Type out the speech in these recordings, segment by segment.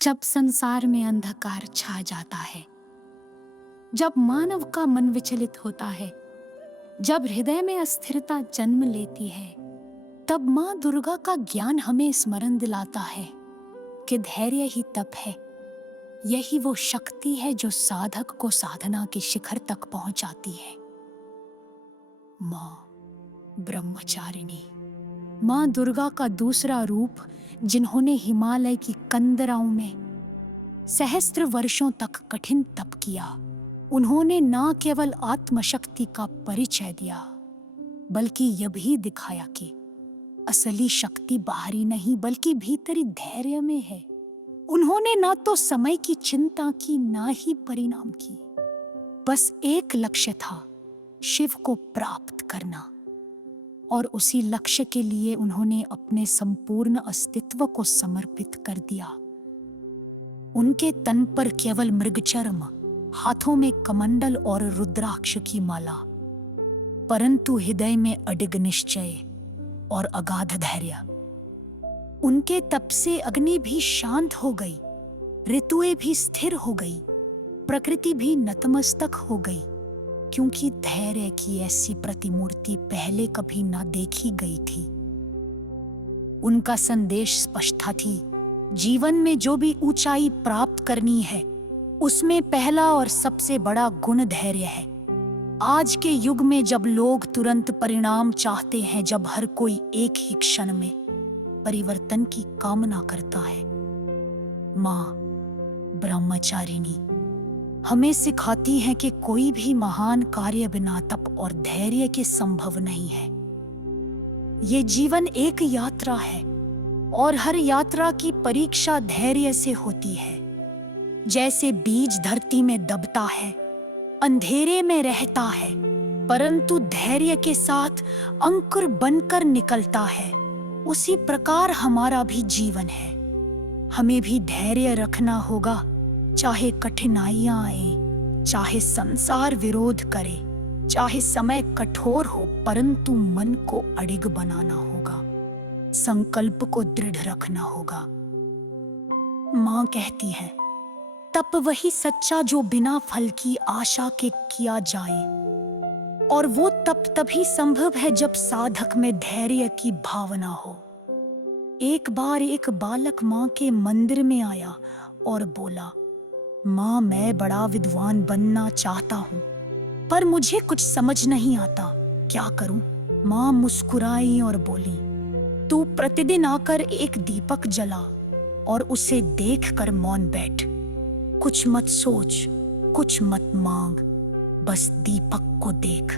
जब संसार में अंधकार छा जाता है, जब मानव का मन विचलित होता है, जब हृदय में अस्थिरता जन्म लेती है, तब माँ दुर्गा का ज्ञान हमें स्मरण दिलाता है कि धैर्य ही तप है। यही वो शक्ति है जो साधक को साधना के शिखर तक पहुंचाती है। माँ ब्रह्मचारिणी, माँ दुर्गा का दूसरा रूप, जिन्होंने हिमालय की कंदराओं में सहस्त्र वर्षों तक कठिन तप किया। उन्होंने न केवल आत्मशक्ति का परिचय दिया, बल्कि यह भी दिखाया कि असली शक्ति बाहरी नहीं बल्कि भीतरी धैर्य में है। उन्होंने न तो समय की चिंता की, न ही परिणाम की। बस एक लक्ष्य था, शिव को प्राप्त करना, और उसी लक्ष्य के लिए उन्होंने अपने संपूर्ण अस्तित्व को समर्पित कर दिया। उनके तन पर केवल मृगचर्म, हाथों में कमंडल और रुद्राक्ष की माला, परंतु हृदय में अडिग निश्चय और अगाध धैर्य। उनके तप से अग्नि भी शांत हो गई, ऋतुएं भी स्थिर हो गई, प्रकृति भी नतमस्तक हो गई, क्योंकि धैर्य की ऐसी प्रतिमूर्ति पहले कभी ना देखी गई थी। उनका संदेश स्पष्ट थी, जीवन में जो भी ऊंचाई प्राप्त करनी है, उसमें पहला और सबसे बड़ा गुण धैर्य है। आज के युग में जब लोग तुरंत परिणाम चाहते हैं, जब हर कोई एक ही क्षण में परिवर्तन की कामना करता है, माँ ब्रह्मचारिणी हमें सिखाती है कि कोई भी महान कार्य बिना तप और धैर्य के संभव नहीं है। ये जीवन एक यात्रा है और हर यात्रा की परीक्षा धैर्य से होती है। जैसे बीज धरती में दबता है, अंधेरे में रहता है, परंतु धैर्य के साथ अंकुर बनकर निकलता है, उसी प्रकार हमारा भी जीवन है। हमें भी धैर्य रखना होगा, चाहे कठिनाइयां आए, चाहे संसार विरोध करे, चाहे समय कठोर हो, परंतु मन को अडिग बनाना होगा, संकल्प को दृढ़ रखना होगा। माँ कहती है, तप वही सच्चा जो बिना फल की आशा के किया जाए, और वो तप तभी संभव है जब साधक में धैर्य की भावना हो। एक बार एक बालक माँ के मंदिर में आया और बोला, माँ मैं बड़ा विद्वान बनना चाहता हूँ, पर मुझे कुछ समझ नहीं आता, क्या करूँ? माँ मुस्कुराई और बोली, तू प्रतिदिन आकर एक दीपक जला और उसे देखकर मौन बैठ। कुछ मत सोच, कुछ मत मांग, बस दीपक को देख।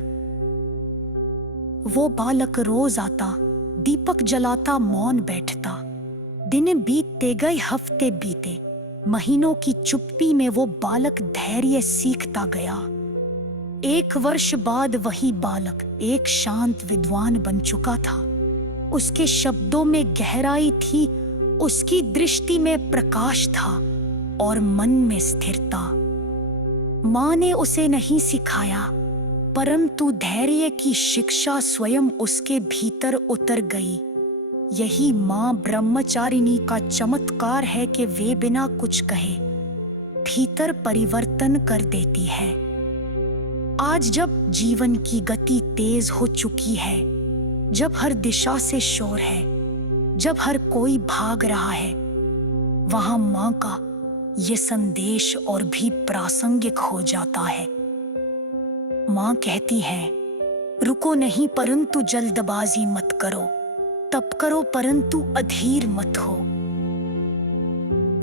वो बालक रोज आता, दीपक जलाता, मौन बैठता। दिन बीतते गए, हफ्ते बीते, महीनों की चुप्पी में वो बालक धैर्य सीखता गया। एक वर्ष बाद वही बालक एक शांत विद्वान बन चुका था। उसके शब्दों में गहराई थी, उसकी दृष्टि में प्रकाश था और मन में स्थिरता। माँ ने उसे नहीं सिखाया, परंतु धैर्य की शिक्षा स्वयं उसके भीतर उतर गई। यही माँ ब्रह्मचारिणी का चमत्कार है कि वे बिना कुछ कहे भीतर परिवर्तन कर देती है। आज जब जीवन की गति तेज हो चुकी है, जब हर दिशा से शोर है, जब हर कोई भाग रहा है, वहां माँ का ये संदेश और भी प्रासंगिक हो जाता है। माँ कहती है, रुको नहीं परंतु जल्दबाजी मत करो, तप करो परंतु अधीर मत हो।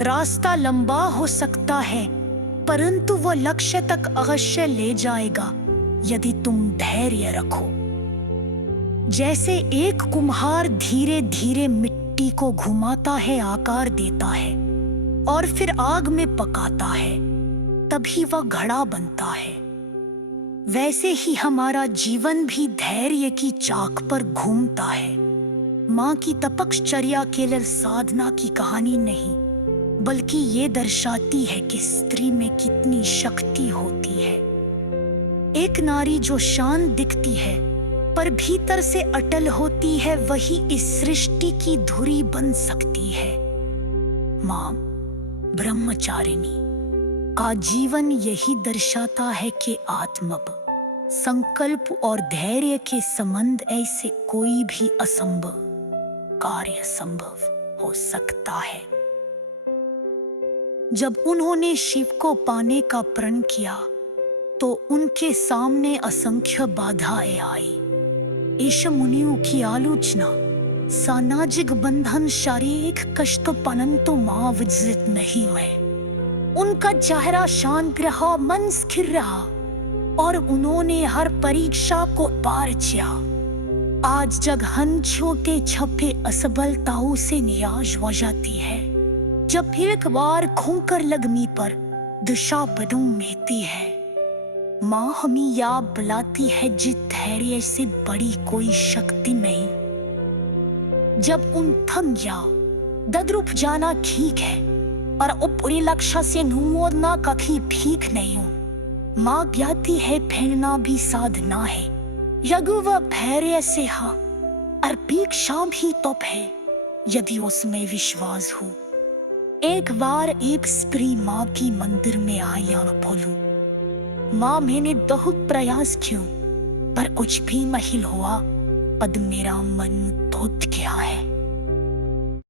रास्ता लंबा हो सकता है, परंतु वो लक्ष्य तक अवश्य ले जाएगा यदि तुम धैर्य रखो। जैसे एक कुम्हार धीरे धीरे मिट्टी को घुमाता है, आकार देता है और फिर आग में पकाता है, तभी वह घड़ा बनता है। वैसे ही हमारा जीवन भी धैर्य की चाक पर घूमता है। माँ की तपश्चर्या केवल साधना की कहानी नहीं, बल्कि ये दर्शाती है कि स्त्री में कितनी शक्ति होती है। एक नारी जो शांत दिखती है पर भीतर से अटल होती है, वही इस सृष्टि की धुरी बन सकती है। माँ ब्रह्मचारिणी का जीवन यही दर्शाता है कि आत्मब संकल्प और धैर्य के संबंध ऐसे कोई भी असंभव कार्य संभव हो सकता है। जब उन्होंने शिव को पाने का प्रण किया तो उनके सामने असंख्य बाधाएं आई। ईश मुनियों की आलोचना, सामाजिक बंधन, शारीरिक कष्ट, परंतु मां विचलित नहीं हुए। उनका चेहरा शांत रहा, मन स्थिर रहा और उन्होंने हर परीक्षा को पार किया। आज जग हम छोटे छपे असफलताओं से निराश हो जाती है, जब एक बार खोकर लगने पर दिशा बदल लेती है। माँ हमें याद बुलाती है जिस धैर्य से बड़ी कोई शक्ति नहीं। जब उन थम गया दद्रुप जाना ठीक है, और ऊपरी लक्ष्य से नुमोदना कभी ठीक नहीं हो। माँ ज्ञाती है फेरना भी साधना है, यदि वह धैर्य से हा और पीक्षा भी तप है यदि उसमें विश्वास हो। एक बार एक स्त्री माँ की मंदिर में आई और बोलू, माँ मैंने बहुत प्रयास किया पर कुछ भी नहीं हुआ, पद मेरा मन टूट गया है।